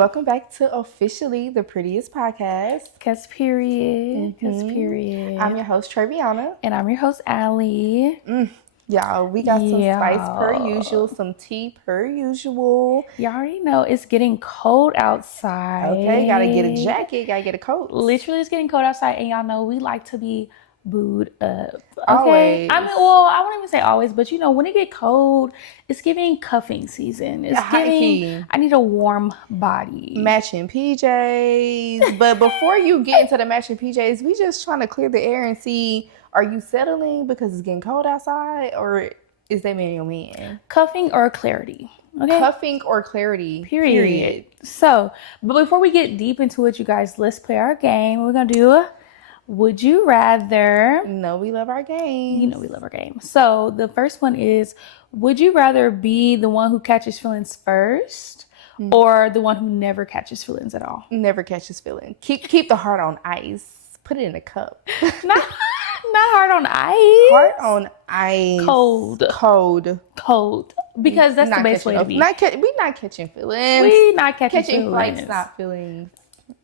welcome back to officially the Prettiest podcast. Cause period. I'm your host, Treviana. And I'm your host, Allie. Y'all, we got some spice per usual, some tea per usual. Y'all already know it's getting cold outside. Okay, gotta get a jacket, gotta get a coat. Literally, it's getting cold outside, and y'all know we like to be booed up. Okay? Always. I mean, well, I wouldn't even say always, but you know, when it get cold, it's giving cuffing season. It's giving, I need a warm body. Matching PJs. But before you get into the matching PJs, we just trying to clear the air and see, are you settling because it's getting cold outside, or is that man your man? Cuffing or clarity. Okay. Cuffing or clarity. Period. So, but before we get deep into it, you guys, let's play our game. We're going to do Would You Rather. No, we love our game. You know we love our game. So the first one is, would you rather be the one who catches feelings first or the one who never catches feelings at all? Never catches feelings. Keep the heart on ice. Put it in a cup. Not hard on ice. Heart on ice. Cold. Because that's the best way to be. We're not catching feelings. We not catching feelings. Flights, not feelings.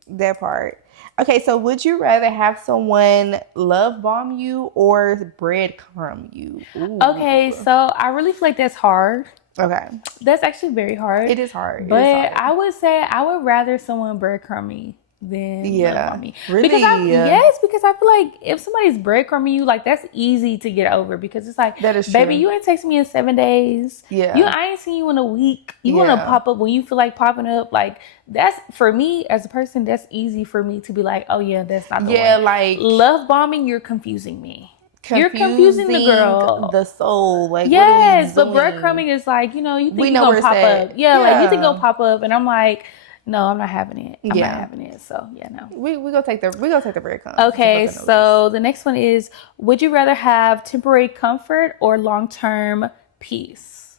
That part. Okay, so would you rather have someone love bomb you or breadcrumb you? Ooh. Okay, so I really feel like that's hard. Okay. That's actually very hard. It is hard. But I would say I would rather someone breadcrumb me than love bomb me. Really? Because I feel like if somebody's breadcrumbing you, like that's easy to get over because it's like, that is baby, true. you ain't texting me in 7 days. Yeah. I ain't seen you in a week. You want to pop up when you feel like popping up. Like that's, for me as a person, that's easy for me to be like, oh yeah, that's not the one. Yeah, like love bombing, you're confusing me. You're confusing the girl. The soul. Like, yes, but breadcrumbing is like, you think you're going to pop up. Yeah, like you think you're going to pop up and I'm like, no, I'm not having it. I'm not having it. So yeah, no. We gonna take the breadcrumbs. Okay, so the next one is, would you rather have temporary comfort or long-term peace?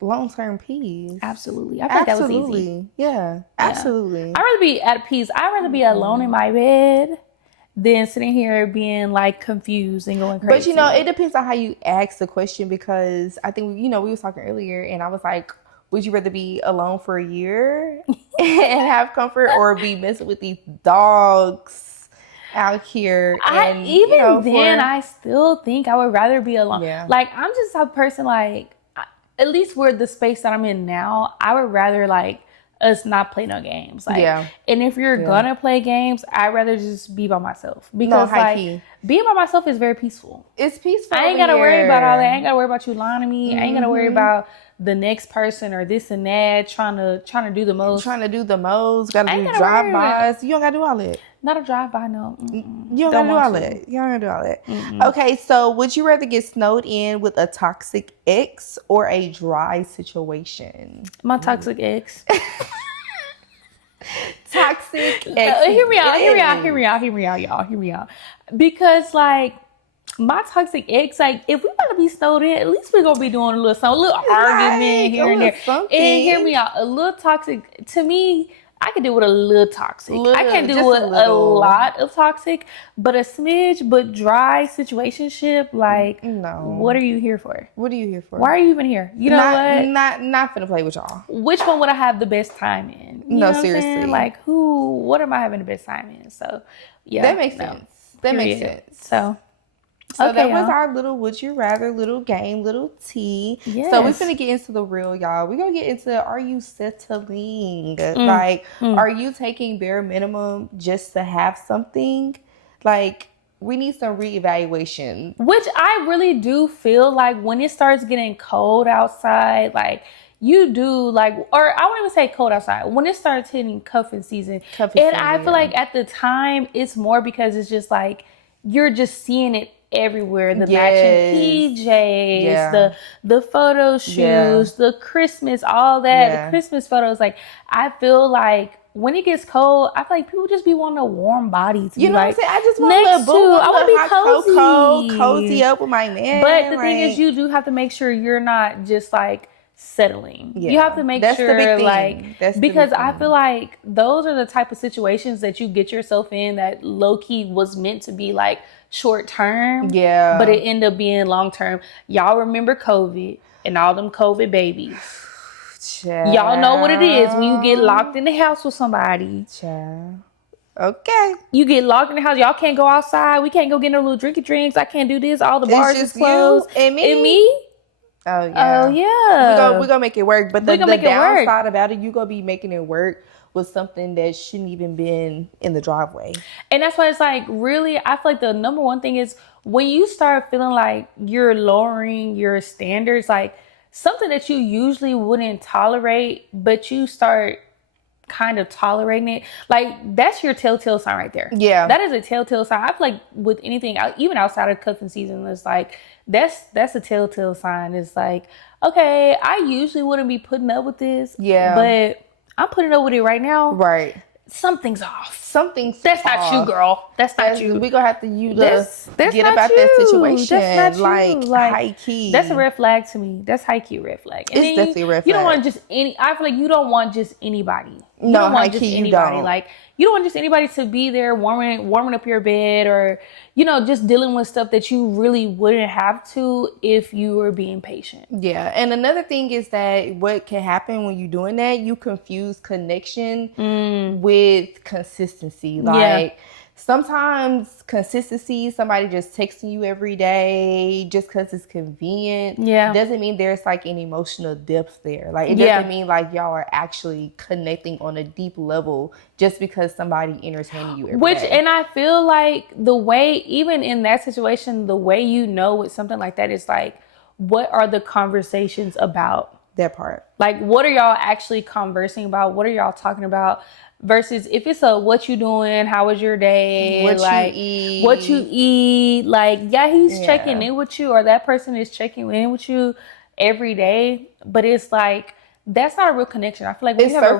Long-term peace. Absolutely. I feel like that was easy. Yeah, absolutely. I'd rather be at peace. I'd rather be alone in my bed than sitting here being like confused and going crazy. But it depends on how you ask the question, because I think we were talking earlier and I was like, would you rather be alone for a year and have comfort, or be messing with these dogs out here? And, I still think I would rather be alone. Yeah. Like, I'm just a person, like, at least where the space that I'm in now, I would rather, like, us not play no games. Like, and if you're gonna play games, I'd rather just be by myself. Because, being by myself is very peaceful. It's peaceful. I ain't gotta worry about all that. I ain't gotta worry about you lying to me. I ain't gotta worry about the next person or this and that, trying to do the most. Gotta do drive-bys. You don't gotta do all that. Not a drive-by, no. You don't gotta do all that. Okay, so would you rather get snowed in with a toxic ex or a dry situation? My toxic ex. Toxic ex. Hear me out, y'all. Because, like, my toxic ex, like, if we gotta be snowed in, at least we're gonna be doing a little argument here and there. Something. And hear me out, a little toxic, to me, I can deal with a little toxic. I can't deal with a lot of toxic, but a smidge, but dry situationship, like, no. What are you here for? What are you here for? Why are you even here? You know what? Not finna play with y'all. Which one would I have the best time in? You know seriously. Like, what am I having the best time in? So, yeah. That makes sense. That makes sense. So that was our little would you rather, little game, little tea. Yes. So we're finna get into the real, y'all. We're gonna get into, are you settling? Like, are you taking bare minimum just to have something? Like, we need some reevaluation. Which I really do feel like when it starts getting cold outside, like, you do, like, or I won't even say cold outside, when it starts hitting cuffing season. I feel like at the time it's more because it's just like you're just seeing it everywhere. The matching PJs, the photo shoots, the Christmas, all that, the Christmas photos. Like, I feel like when it gets cold, I feel like people just be wanting a warm body to be like, what I'm saying? I just want I want to be cozy up with my man. But the thing is, you do have to make sure you're not just like settling. You have to make sure, like, because I feel like those are the type of situations that you get yourself in that low key was meant to be like short term, but it ended up being long term. Y'all remember COVID and all them COVID babies. Child. Y'all know what it is when you get locked in the house with somebody. Child. Okay. You get locked in the house. Y'all can't go outside. We can't go get no little drinks. I can't do this. All the bars is closed. You and me. Oh yeah. Oh yeah. We gonna make it work. But the downside about it, you gonna be making it work with something that shouldn't even been in the driveway. And that's why it's like, really, I feel like the number one thing is when you start feeling like you're lowering your standards, like something that you usually wouldn't tolerate, but you start kind of tolerating it, like that's your telltale sign right there. Yeah, that is a telltale sign. I feel like with anything, even outside of cuffing season, it's like that's a telltale sign. It's like, okay, I usually wouldn't be putting up with this, but I'm putting up with it right now. Right. Something's off. That's not you, girl. That's not you. We gonna have to get about that situation. That's not like high key. That's a red flag to me. That's high key red flag. And it's definitely a red flag. You don't want just any. I feel like you don't want just anybody. You don't want just anybody. Like you don't want just anybody to be there warming up your bed, or just dealing with stuff that you really wouldn't have to if you were being patient. Yeah, and another thing is that what can happen when you're doing that, you confuse connection with consistency. Like sometimes consistency, somebody just texting you every day just because it's convenient, doesn't mean there's like an emotional depth there. Like it doesn't mean like y'all are actually connecting on a deep level just because somebody entertaining you every day. And I feel like the way, even in that situation, the way with something like that is like, what are the conversations about? That part. Like, what are y'all actually conversing about? What are y'all talking about? Versus if it's a what you doing, how was your day, what you eat, like he's checking in with you, or that person is checking in with you every day, but it's like that's not a real connection. I feel like when you have it's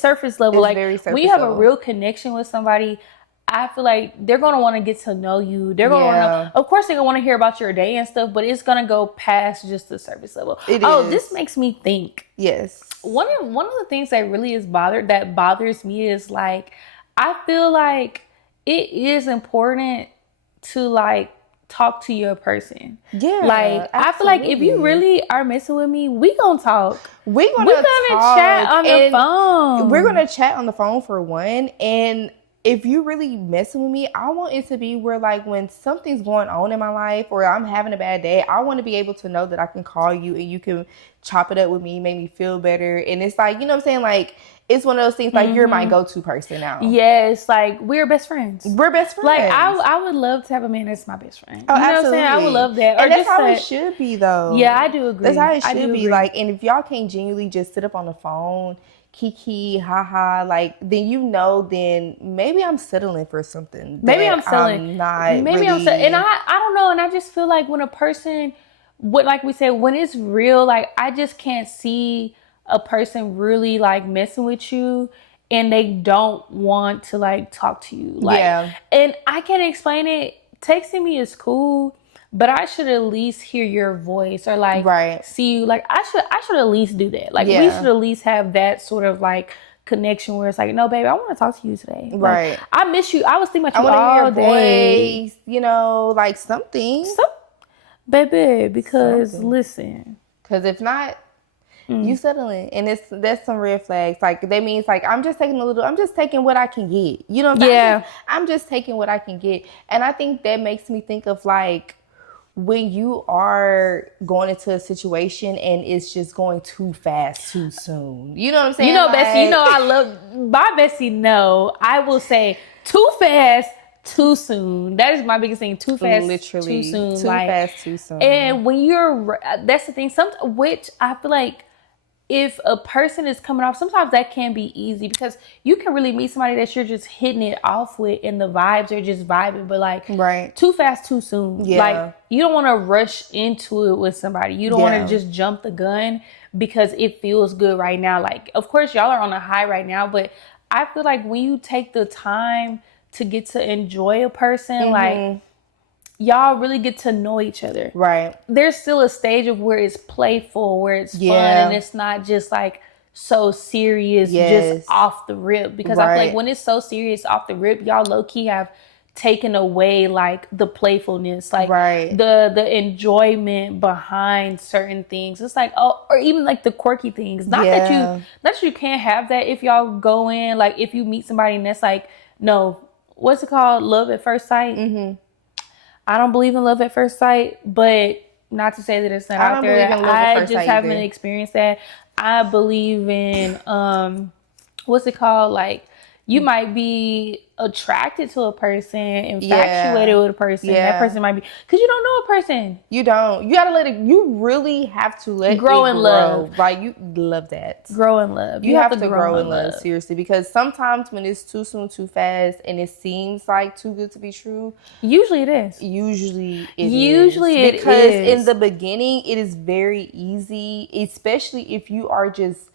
surface level. It's like very surface when you have a real connection with somebody, I feel like they're going to want to get to know you. They're going to want to know. Of course, they're going to want to hear about your day and stuff, but it's going to go past just the surface level. This makes me think. Yes. One of the things that really bothers me is like, I feel like it is important to like talk to your person. Yeah. Like, absolutely. I feel like if you really are messing with me, we gonna talk. We're gonna chat on the phone. We're gonna chat on the phone for one. And if you really messing with me, I want it to be where like when something's going on in my life or I'm having a bad day, I want to be able to know that I can call you and you can chop it up with me, make me feel better. And it's like, you know what I'm saying? Like, it's one of those things like you're my go-to person now. Yes, like we're best friends. We're best friends. Like I would love to have a man that's my best friend. Oh, you know absolutely. What I'm saying? I would love that. And that's how it should be though. Yeah, I do agree. That's how it should be. Like, and if y'all can't genuinely just sit up on the phone, kiki, haha, like then then maybe I'm settling for something. Maybe I'm settling. I'm not. Maybe really... I'm settling. And I don't know. And I just feel like when a person, like we said, when it's real, like I just can't see a person really like messing with you and they don't want to like talk to you. Like, and I can't explain it. Texting me is cool, but I should at least hear your voice or like see you. Like I should at least do that. Like we should at least have that sort of like connection where it's like, no, baby, I want to talk to you today. Right. Like, I miss you. I was thinking about you all day. I want to hear your voice, like something. Baby, because listen. Because if not, you settling. And that's some red flags. Like that means like I'm just taking what I can get. You know what I'm saying? I'm just taking what I can get. And I think that makes me think of like when you are going into a situation and it's just going too fast, too soon. You know what I'm saying? Bessie, I love my Bessie. No, I will say too fast, too soon. That is my biggest thing. Too fast, literally, too soon. Too fast, too soon. And when that's the thing. Which I feel like if a person is coming off, sometimes that can be easy because you can really meet somebody that you're just hitting it off with and the vibes are just vibing, but like too fast, too soon. Yeah. Like you don't want to rush into it with somebody. You don't want to just jump the gun because it feels good right now. Like, of course, y'all are on a high right now, but I feel like when you take the time to get to enjoy a person, like y'all really get to know each other. Right. There's still a stage of where it's playful, where it's fun, and it's not just like so serious just off the rip. Because I feel like when it's so serious off the rip, y'all low key have taken away like the playfulness, like right. the enjoyment behind certain things. It's like, oh, or even like the quirky things. Not that you can't have that if y'all go in, like if you meet somebody and that's like, no, what's it called? Love at first sight. Mm-hmm. I don't believe in love at first sight, but not to say that it's not out there. I just haven't experienced that. I believe in what's it called? Like you might be attracted to a person, infatuated with a person. That person might be, because you don't know a person. You don't. You gotta let it. You really have to let grow in love. Like you love that. Grow in love. You have to grow in love, seriously, because sometimes when it's too soon, too fast, and it seems like too good to be true. Usually it is. Usually it is. Because in the beginning, it is very easy, especially if you are just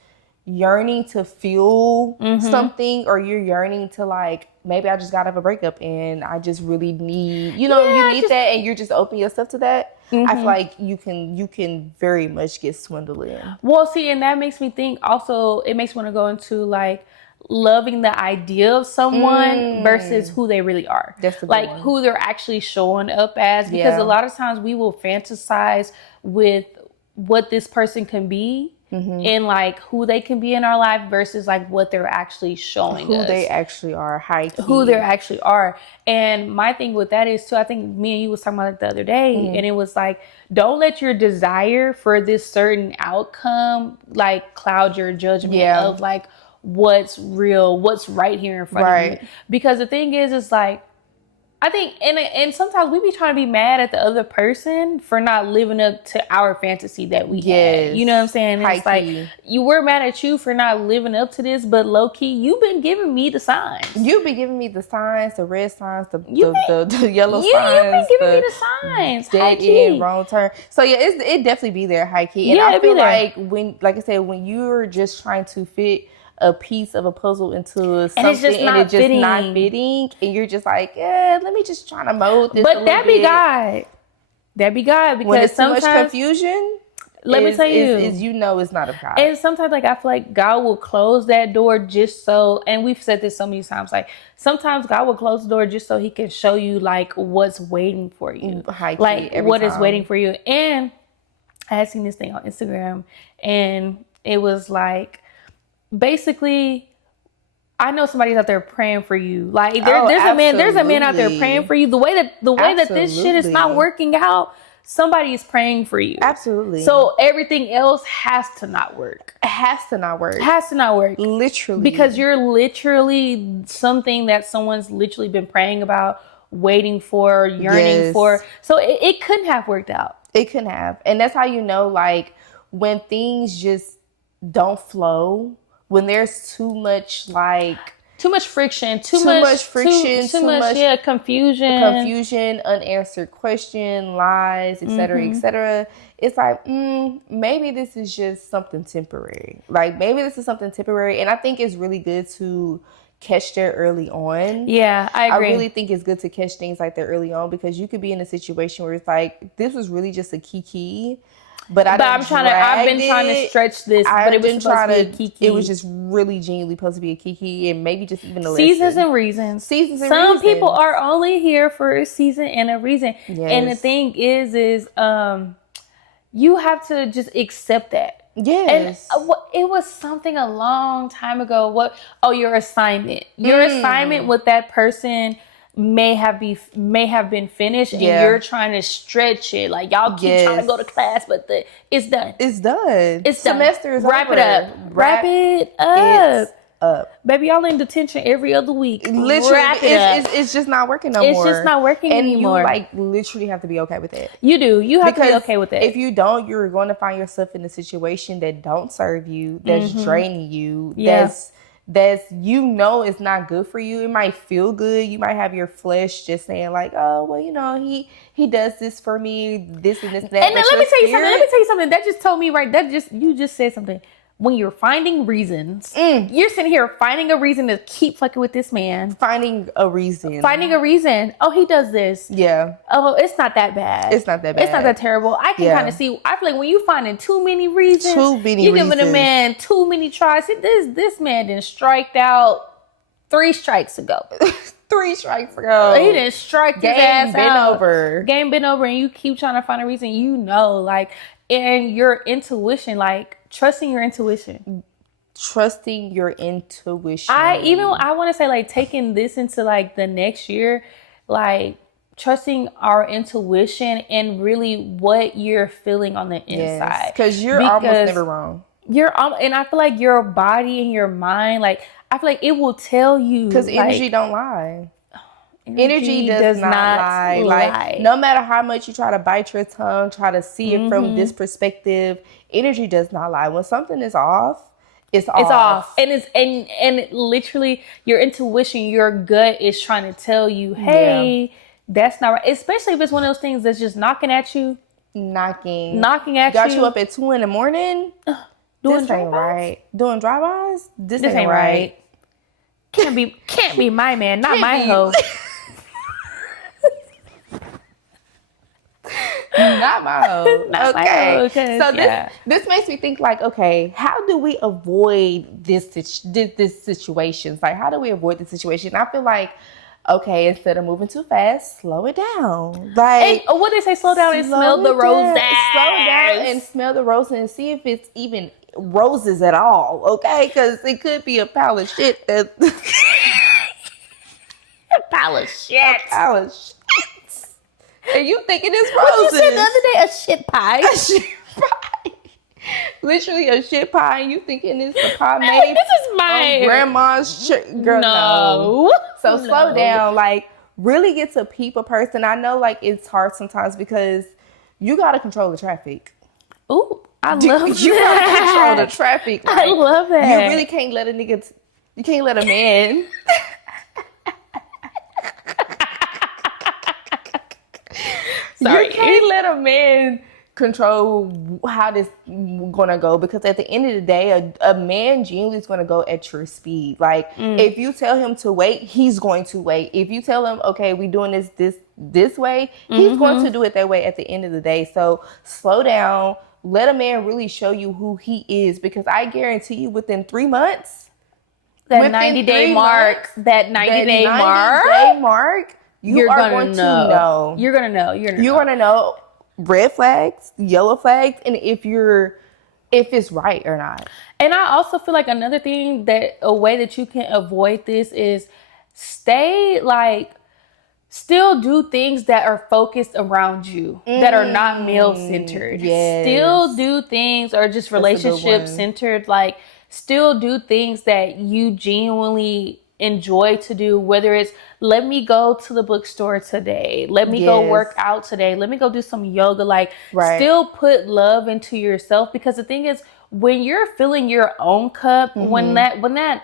yearning to feel something, or you're yearning to like, maybe I just got out of a breakup and I just really need, you need that, and you're just opening yourself to that. I feel like you can very much get swindled in. Well, see, and that makes me think also, it makes me want to go into like loving the idea of someone versus who they really are. That's like who they're actually showing up as, because a lot of times we will fantasize with what this person can be. And like who they can be in our life versus like what they're actually showing us. Who they actually are, high key. Who they actually are. And my thing with that is too, I think me and you was talking about it the other day, and it was like, don't let your desire for this certain outcome like cloud your judgment of like what's real, what's right here in front of you. Because the thing is like, I think, and sometimes we be trying to be mad at the other person for not living up to our fantasy that we had. You know what I'm saying? It's like, we're mad at you for not living up to this, but low key, you've been giving me the signs. You've been giving me the signs, the red signs, the yellow signs. You've been giving me the signs. Dead end, wrong turn. So yeah, it definitely be there, high key. And I feel like like I said, when you're just trying to fit a piece of a puzzle into something and it's just not fitting, and you're just like, let me just try to mold this. But that be God. That be God, because when it's sometimes too much confusion, let me tell you, it's not of God. And sometimes like I feel like God will close that door just so, and we've said this so many times, like sometimes God will close the door just so he can show you like what's waiting for you. Like what is waiting for you. And I had seen this thing on Instagram, and it was like, basically, I know somebody's out there praying for you. Like there's a man out there praying for you. The way that this shit is not working out, somebody is praying for you. Absolutely. So everything else has to not work. It has to not work. Literally. Because you're literally something that someone's literally been praying about, waiting for, yearning for. So it couldn't have worked out. It couldn't have. And that's how you know, like, when things just don't flow, when there's too much friction, too much confusion, unanswered question, lies, etc. It's like, maybe this is just something temporary. Like, maybe this is something temporary. And I think it's really good to catch that early on. Yeah, I agree. I really think it's good to catch things like that early on, because you could be in a situation where it's like, this was really just a kiki. But I've been trying to stretch this, but it was supposed to be a kiki. It was just really genuinely supposed to be a kiki, and maybe just even a seasons and reasons. Some people are only here for a season and a reason. Yes. And the thing is you have to just accept that. Yes. And it was something a long time ago. Your assignment. Your assignment with that person may have been finished, and you're trying to stretch it. Like, y'all keep trying to go to class, but it's done. It's done. Semester is wrap over. Wrap it up. Baby, y'all in detention every other week. Literally, it's just not working no more. It's just not working anymore. And you like literally have to be okay with it. You do. You have to be okay with it. If you don't, you're going to find yourself in a situation that don't serve you, that's draining you, that's it's not good for you. It might feel good. You might have your flesh just saying like, oh, well, he does this for me, this and this and that. And then let me tell you something. That just told me you just said something. When you're finding reasons, you're sitting here finding a reason to keep fucking with this man. Finding a reason. Oh, he does this. Yeah. Oh, it's not that bad. It's not that bad. It's not that terrible. I can kind of see. I feel like when you finding too many reasons, you're giving a man too many tries. This man didn't strike out 3 strikes ago. 3 strikes ago. He didn't strike his ass been out. over. Game been over, and you keep trying to find a reason. You know, like, and your intuition, like trusting your intuition. Trusting your intuition. I want to say, like, taking this into like the next year, like trusting our intuition and really what you're feeling on the inside. Because you're almost never wrong. And I feel like your body and your mind, like, I feel like it will tell you. Because energy don't lie. Energy does not lie. Like, no matter how much you try to bite your tongue, try to see it from this perspective, energy does not lie. When something is off, it's off. It's off. And it's literally your intuition, your gut is trying to tell you, hey, that's not right. Especially if it's one of those things that's just knocking at you. Knocking at got you. you up at 2 a.m. Doing this ain't right. Doing drive-bys? This ain't right. Can't be my man, not my hoe. Not my hoe. Okay. So yeah. this makes me think, like, okay, how do we avoid this situations? Like, how do we avoid this situation? I feel like, okay, instead of moving too fast, slow it down. Like, and what they say, slow down and smell the roses. Slow down and smell the roses and see if it's even roses at all. Okay, because it could be a pile of shit. A pile of shit. A pile of shit. And you thinking it's roses. What you said the other day? A shit pie. A shit pie. Literally a shit pie. And you thinking it's a pie made this is my grandma's girl. No. So slow down. Like, really get to peep a person. I know, like, it's hard sometimes because you got to control the traffic. Ooh, I love that. You got to control the traffic. Like, I love that. You really can't let a nigga, you can't let a man. Sorry. You can't let a man control how this gonna go, because at the end of the day, a man genuinely is gonna go at your speed. Like, if you tell him to wait, he's going to wait. If you tell him, okay, we doing this way, he's going to do it that way at the end of the day. So slow down. Let a man really show you who he is, because I guarantee you within 3 months, that 90-day mark, you're going to know. You're going to know red flags, yellow flags, and if it's right or not. And I also feel like another thing, that a way that you can avoid this is still do things that are focused around you, that are not male centered. Yes. Still do things, or just relationship centered. Like, still do things that you genuinely enjoy to do, whether it's, let me go to the bookstore today, let me go work out today, let me go do some yoga. Like, still put love into yourself, because the thing is, when you're filling your own cup, when that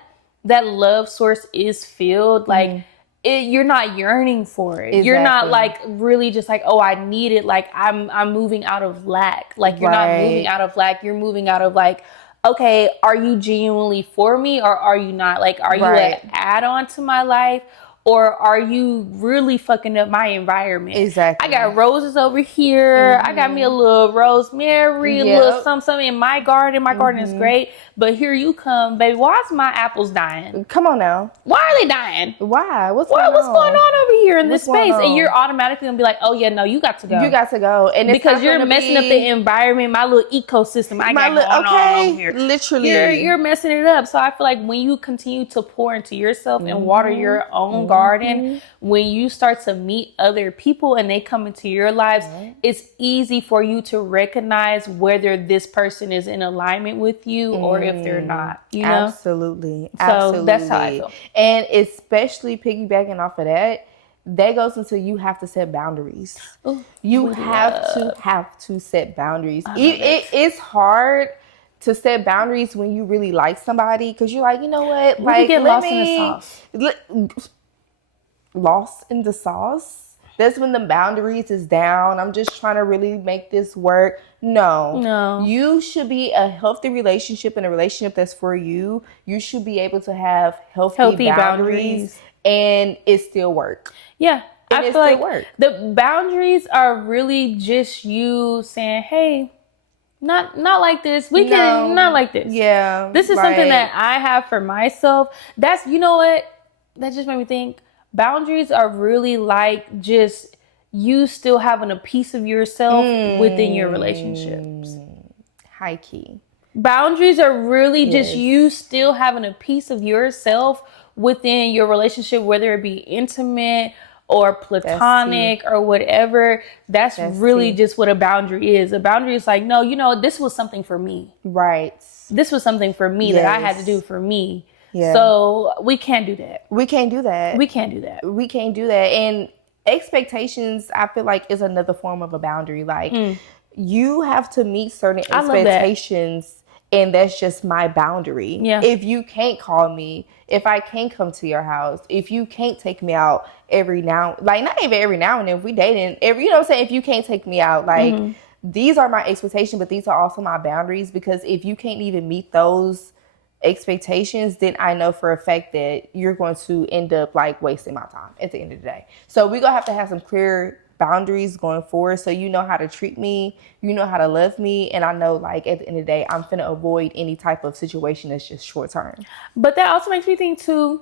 love source is filled, like, you're not yearning for it. Exactly. You're not like really just like, oh, I need it. Like, I'm moving out of lack. Like, you're not moving out of lack. You're moving out of like, okay, are you genuinely for me, or are you not? Like, are you an add-on to my life, or are you really fucking up my environment? Exactly. I got roses over here. I got me a little rosemary, a little something in my garden. My garden is great. But here you come, baby. Why is my apples dying? Come on now. Why are they dying? Why? What's going on over here in this space? And you're automatically going to be like, oh, yeah, no, you got to go. You got to go. And because you're messing up the environment, my little ecosystem I got going on over here. Literally. You're messing it up. So I feel like when you continue to pour into yourself and water your own garden, when you start to meet other people and they come into your lives, it's easy for you to recognize whether this person is in alignment with you or if they're not, you know? Absolutely. So that's how I feel. And especially piggybacking off of that goes into, you have to set boundaries. Ooh, you have to set boundaries. It's hard to set boundaries when you really like somebody, because you're like, you know what? Like, you get lost in the sauce. Lost in the sauce? That's when the boundaries is down. I'm just trying to really make this work. No. You should be a healthy relationship, and a relationship that's for you. You should be able to have healthy boundaries, and it still work. Yeah. I feel like the boundaries are really just you saying, hey, not like this. We can not like this. Yeah. This is something that I have for myself. That's, you know what? That just made me think. boundaries are really like just you still having a piece of yourself within your relationships. High key. Boundaries are really just you still having a piece of yourself within your relationship, whether it be intimate or platonic or whatever. That's really just what a boundary is. A boundary is like, no, you know, this was something for me. Right. This was something for me that I had to do for me. Yeah. So we can't do that. We can't do that. We can't do that. We can't do that. And expectations, I feel like, is another form of a boundary. Like, you have to meet certain expectations, and that's just my boundary. Yeah. If you can't call me, if I can't come to your house, if you can't take me out every now, like not even every now and then, if we dating, every, you know what I'm saying? If you can't take me out, like these are my expectations, but these are also my boundaries, because if you can't even meet those expectations, then I know for a fact that you're going to end up like wasting my time at the end of the day. So we're gonna have some clear boundaries going forward, so you know how to treat me, you know how to love me, and I know like at the end of the day I'm finna avoid any type of situation that's just short term. But that also makes me think too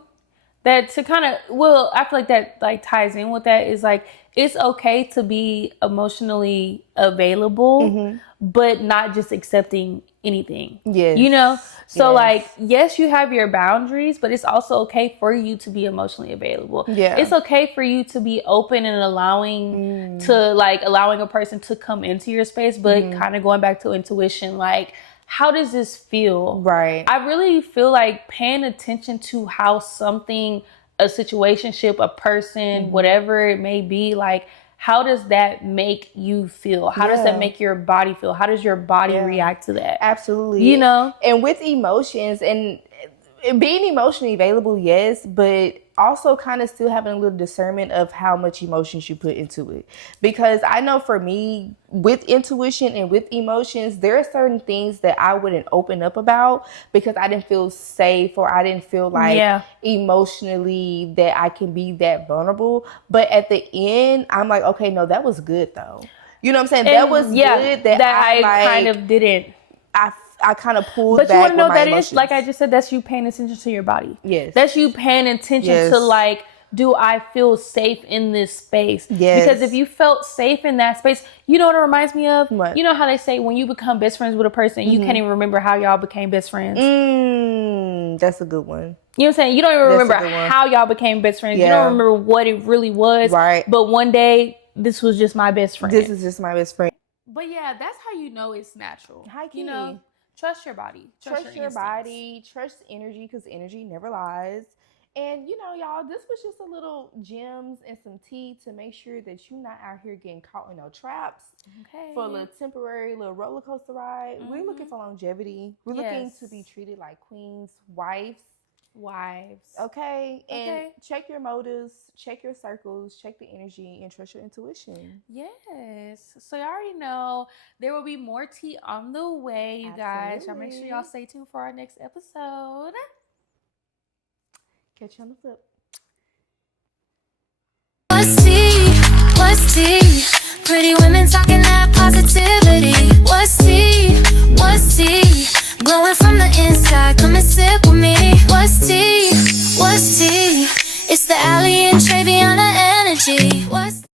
that to kind of, well, I feel like that like ties in with that is like it's okay to be emotionally available, but not just accepting anything. Yes. You know? So like, yes, you have your boundaries, but it's also okay for you to be emotionally available. Yeah. It's okay for you to be open and allowing allowing a person to come into your space, but kind of going back to intuition, like, how does this feel? Right. I really feel like paying attention to how something, a situationship, a person, whatever it may be, like, how does that make you feel? How does that make your body feel? How does your body react to that? Absolutely. You know? And with emotions and being emotionally available, yes, but also kind of still having a little discernment of how much emotions you put into it. Because I know for me, with intuition and with emotions, there are certain things that I wouldn't open up about because I didn't feel safe, or I didn't feel like emotionally that I can be that vulnerable. But at the end, I'm like, okay, no, that was good though. You know what I'm saying? And that was good that I like, kind of didn't. I kind of pulled back. But you want to know that emotions. Is, like I just said, that's you paying attention to your body. Yes. That's you paying attention to like, do I feel safe in this space? Yes. Because if you felt safe in that space, you know what it reminds me of? What? You know how they say when you become best friends with a person, you can't even remember how y'all became best friends? That's a good one. You know what I'm saying? You don't even remember how y'all became best friends. You don't remember what it really was. Right. But one day, this was just my best friend. This is just my best friend. But yeah, that's how you know it's natural. High key. You know? Trust your body. Trust your body. Trust energy, because energy never lies. And, you know, y'all, this was just a little gems and some tea to make sure that you're not out here getting caught in no traps for a little temporary little roller coaster ride. We're looking for longevity. We're looking to be treated like queens, wives. Okay. And check your motives, check your circles, check the energy, and trust your intuition. Yes. So you already know there will be more tea on the way, you guys. Y'all make sure y'all stay tuned for our next episode. Catch you on the flip. What's tea? Pretty women talking that positivity. What's tea? Glowing from the inside, come and sip with me. What's tea? It's the alley and Traviana energy. What's